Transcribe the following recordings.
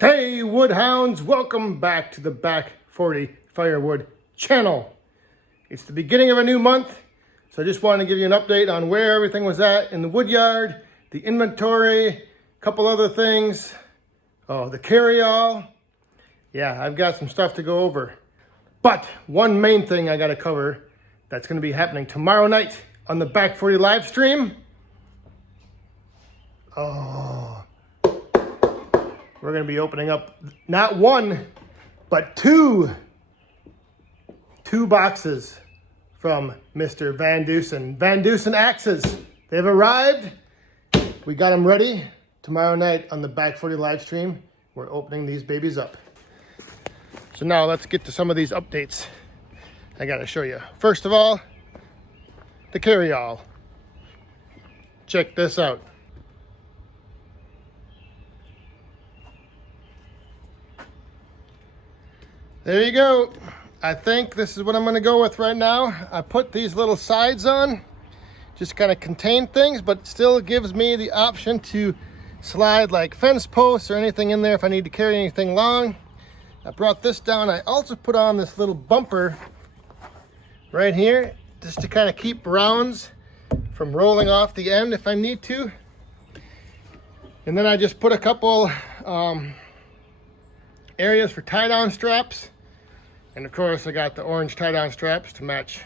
Hey Woodhounds, welcome back to the Back 40 Firewood channel. It's the beginning of a new month, so I just wanted to give you an update on where everything was at in the woodyard, the inventory, a couple other things, the carry-all. Yeah, I've got some stuff to go over. But one main thing I gotta cover that's gonna be happening tomorrow night on the Back 40 live stream. We're going to be opening up not one, but two boxes from Mr. Van Dusen. Van Dusen axes. They've arrived. We got them ready. Tomorrow night on the Back 40 live stream, we're opening these babies up. So now let's get to some of these updates I got to show you. First of all, the carry-all. Check this out. There you go. I think this is what I'm going to go with right now. I put these little sides on, just kind of contain things, but still gives me the option to slide like fence posts or anything in there if I need to carry anything long. I brought this down. I also put on this little bumper right here just to kind of keep rounds from rolling off the end if I need to. And then I just put a couple areas for tie-down straps. And of course I got the orange tie-down straps to match.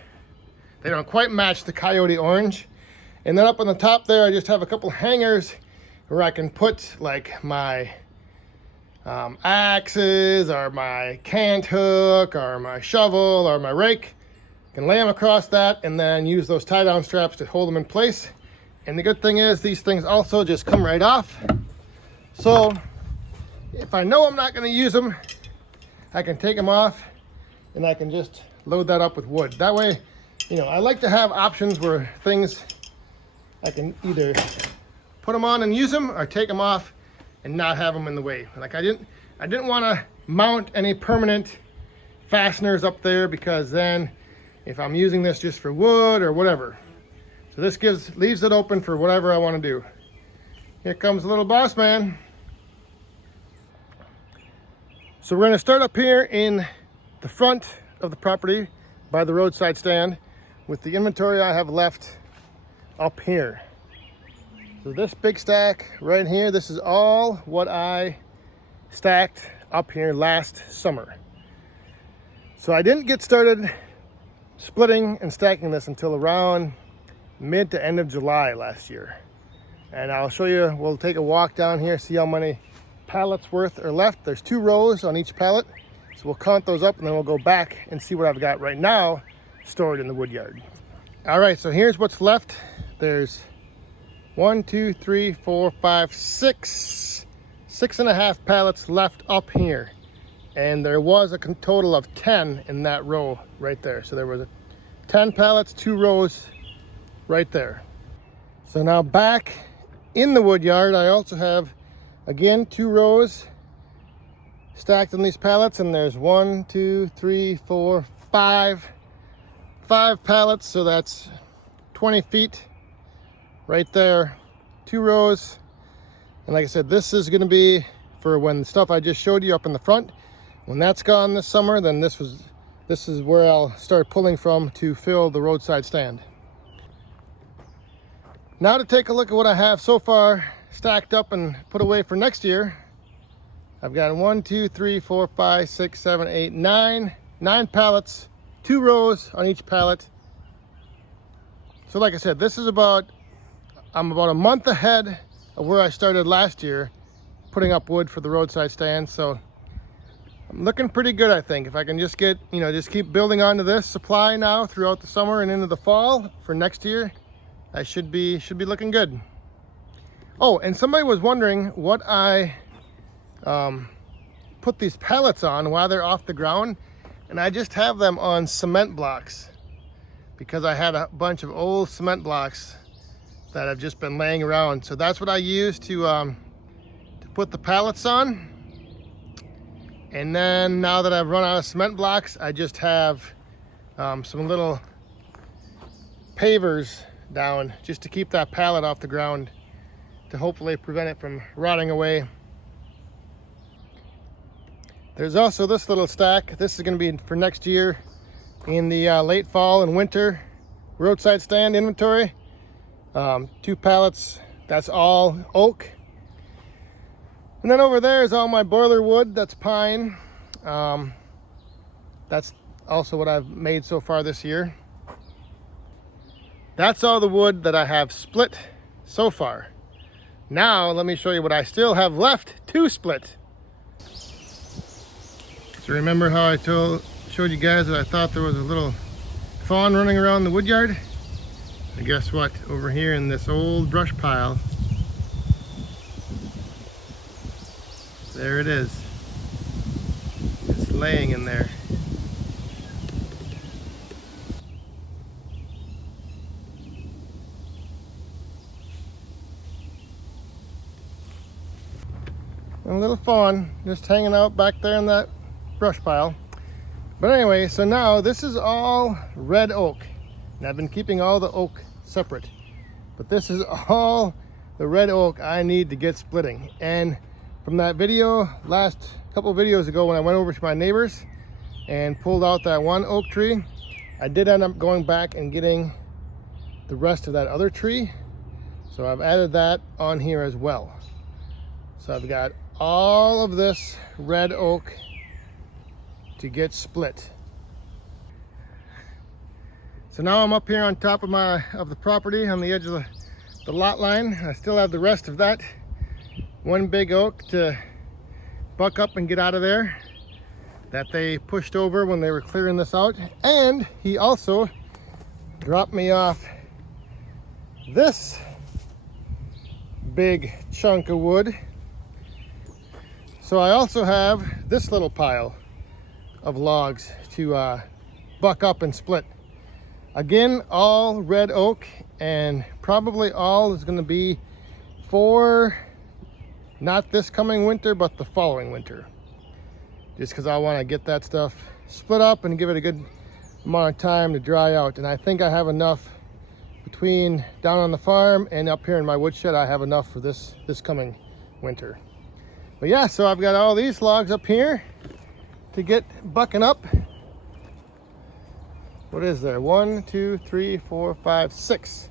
They don't quite match the coyote orange. And then up on the top there I just have a couple hangers where I can put like my axes or my cant hook or my shovel or my rake. I can lay them across that and then use those tie-down straps to hold them in place. And the good thing is these things also just come right off. So if I know I'm not going to use them, I can take them off and I can just load that up with wood. That way, you know, I like to have options where things I can either put them on and use them or take them off and not have them in the way. Like I didn't want to mount any permanent fasteners up there because then if I'm using this just for wood or whatever. So this leaves it open for whatever I want to do. Here comes the little boss man. So we're going to start up here in the front of the property by the roadside stand with the inventory I have left up here. So this big stack right here, this is all what I stacked up here last summer. So I didn't get started splitting and stacking this until around mid to end of July last year. And I'll show you, we'll take a walk down here, see how many pallets worth are left. There's 2 rows on each pallet. So we'll count those up and then we'll go back and see what I've got right now stored in the woodyard. All right, so here's what's left. There's 1, 2, 3, 4, 5, 6, 6.5 pallets left up here. And there was a total of 10 in that row right there. So there was 10 pallets, 2 rows right there. So now back in the woodyard, I also have, again, 2 rows stacked on these pallets, and there's 1, 2, 3, 4, 5 pallets, so that's 20 feet right there, 2 rows. And like I said, this is going to be for when the stuff I just showed you up in the front, when that's gone this summer, then this is where I'll start pulling from to fill the roadside stand. Now to take a look at what I have so far stacked up and put away for next year. I've got 1, 2, 3, 4, 5, 6, 7, 8, 9 pallets, 2 rows on each pallet. So like I said, I'm about a month ahead of where I started last year putting up wood for the roadside stand. So I'm looking pretty good, I think. If I can just get, just keep building onto this supply now throughout the summer and into the fall for next year, I should be looking good. Oh, and somebody was wondering what I put these pallets on while they're off the ground, and I just have them on cement blocks because I had a bunch of old cement blocks that have just been laying around. So that's what I use to put the pallets on. And then now that I've run out of cement blocks, I just have some little pavers down just to keep that pallet off the ground to hopefully prevent it from rotting away. There's also this little stack. This is going to be for next year in the late fall and winter roadside stand inventory. 2 pallets, that's all oak. And then over there is all my boiler wood, that's pine. That's also what I've made so far this year. That's all the wood that I have split so far. Now let me show you what I still have left to split. So remember how I showed you guys that I thought there was a little fawn running around the wood yard? And guess what? Over here in this old brush pile, there it is. It's laying in there. A little fawn just hanging out back there in that brush pile. But anyway, so now this is all red oak. And I've been keeping all the oak separate. But this is all the red oak I need to get splitting. And from that video, last couple of videos ago when I went over to my neighbors and pulled out that one oak tree, I did end up going back and getting the rest of that other tree. So I've added that on here as well. So I've got all of this red oak to get split. So now I'm up here on top of the property on the edge of the lot line. I still have the rest of that one big oak to buck up and get out of there that they pushed over when they were clearing this out. And he also dropped me off this big chunk of wood. So I also have this little pile of logs to buck up and split. Again, all red oak, and probably all is going to be for not this coming winter, but the following winter. Just because I want to get that stuff split up and give it a good amount of time to dry out. And I think I have enough between down on the farm and up here in my woodshed. I have enough for this coming winter. But yeah, so I've got all these logs up here to get bucking up. What is there? 1, 2, 3, 4, 5, 6.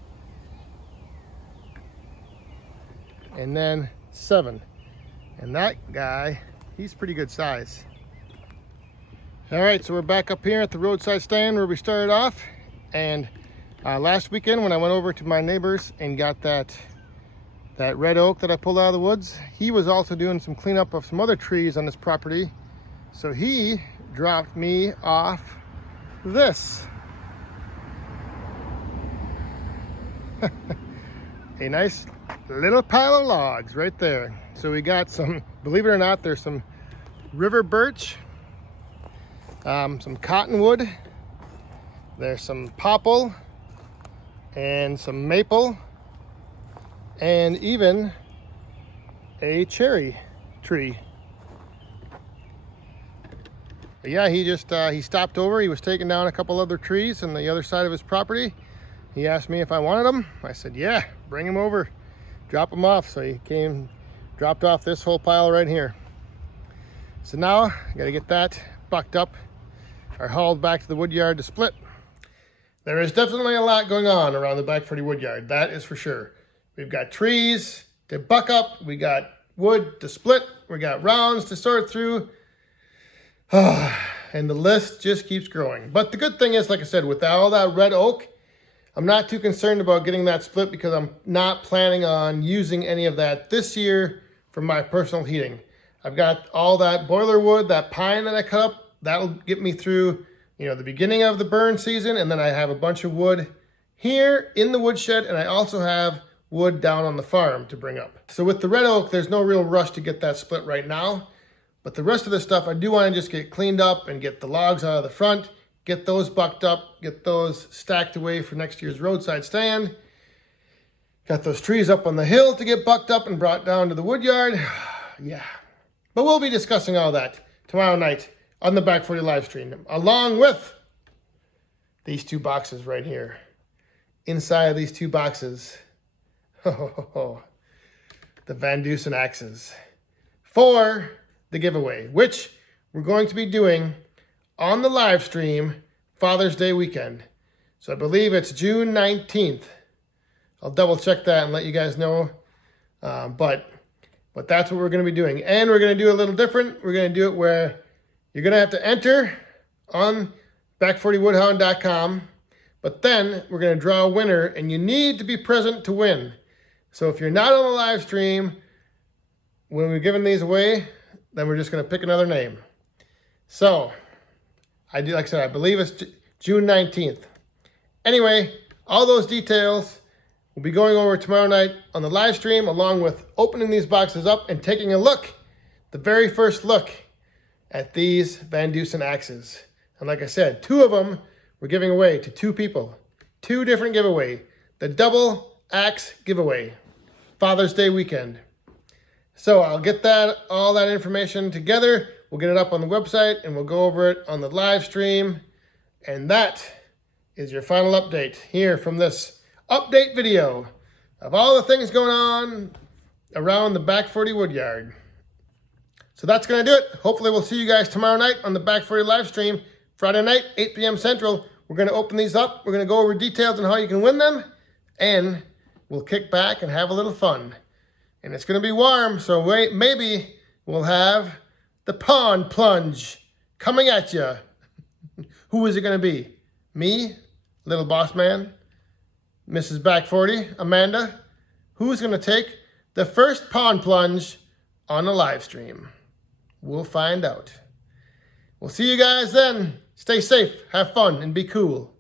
And then 7. And that guy, he's pretty good size. All right, so we're back up here at the roadside stand where we started off. And last weekend when I went over to my neighbors and got that red oak that I pulled out of the woods, he was also doing some cleanup of some other trees on this property. So he dropped me off this. A nice little pile of logs right there. So we got some, believe it or not, there's some river birch, some cottonwood, there's some popple, and some maple, and even a cherry tree. But yeah, he stopped over. He was taking down a couple other trees on the other side of his property. He asked me if I wanted them. I said, yeah, bring them over, drop them off. So he came, dropped off this whole pile right here. So now I got to get that bucked up or hauled back to the wood yard to split. There is definitely a lot going on around the Back 40 wood yard, that is for sure. We've got trees to buck up, we got wood to split, we got rounds to sort through. And the list just keeps growing. But the good thing is, like I said, with all that red oak, I'm not too concerned about getting that split because I'm not planning on using any of that this year for my personal heating. I've got all that boiler wood, that pine that I cut up, that'll get me through, you know, the beginning of the burn season. And then I have a bunch of wood here in the woodshed, and I also have wood down on the farm to bring up. So with the red oak, there's no real rush to get that split right now. But the rest of the stuff, I do want to just get cleaned up and get the logs out of the front, get those bucked up, get those stacked away for next year's roadside stand. Got those trees up on the hill to get bucked up and brought down to the wood yard. Yeah. But we'll be discussing all that tomorrow night on the Back 40 live stream, along with these 2 boxes right here. Inside of these 2 boxes, the Van Dusen axes for the giveaway, which we're going to be doing on the live stream Father's Day weekend. So I believe it's June 19th. I'll double check that and let you guys know. But that's what we're going to be doing. And we're going to do a little different. We're going to do it where you're going to have to enter on back40woodhound.com. But then we're going to draw a winner, and you need to be present to win. So if you're not on the live stream, when we're giving these away, then we're just going to pick another name. So, like I said, I believe it's June 19th. Anyway, all those details we'll be going over tomorrow night on the live stream, along with opening these boxes up and taking a look, the very first look at these Van Dusen axes. And like I said, 2 of them we're giving away to 2 people. 2 different giveaway. The double axe giveaway. Father's Day weekend. So I'll get all that information together. We'll get it up on the website and we'll go over it on the live stream. And that is your final update here from this update video of all the things going on around the Back 40 Woodyard. So that's going to do it. Hopefully we'll see you guys tomorrow night on the Back 40 live stream. Friday night, 8 p.m. Central. We're going to open these up. We're going to go over details on how you can win them. And we'll kick back and have a little fun. And it's going to be warm, so maybe we'll have the pond plunge coming at you. Who is it going to be? Me? Little boss man? Mrs. Back 40? Amanda? Who's going to take the first pond plunge on the live stream? We'll find out. We'll see you guys then. Stay safe, have fun, and be cool.